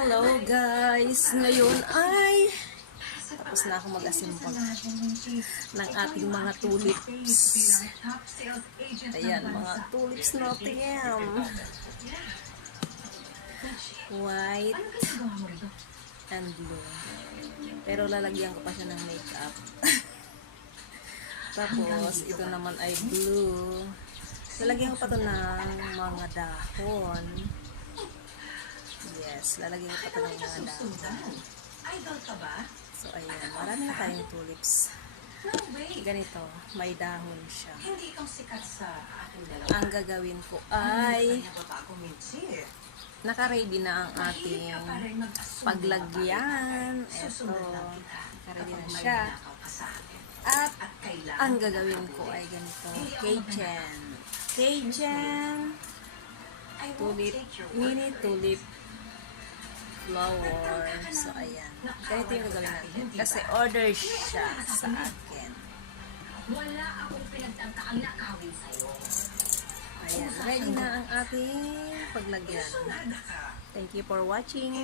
Hello guys! Ngayon ay tapos na ako mag-assemble ng ating mga tulips. Ayan, mga tulips Nottingham. White and blue. Pero lalagyan ko pa siya ng makeup. Tapos, ito naman ay blue. Lalagyan ko pa ito ng mga dahon. Yes, lalagyan ko pa ito ng mga dahon. So, ayan. Marami na tayong tulips. Ganito, may dahon siya. Ang gagawin ko ay naka-ready na ang ating paglagyan. Ito, naka-ready na siya. At ang gagawin ko ay ganito, Cajun tulip, mini tulip flower. So, ayan. Ganito yung gagawin natin. Kasi order siya sa akin. Wala akong pinagtantaang nakawin sa'yo. Ayan. Ready na ang ating paglagyan. Thank you for watching.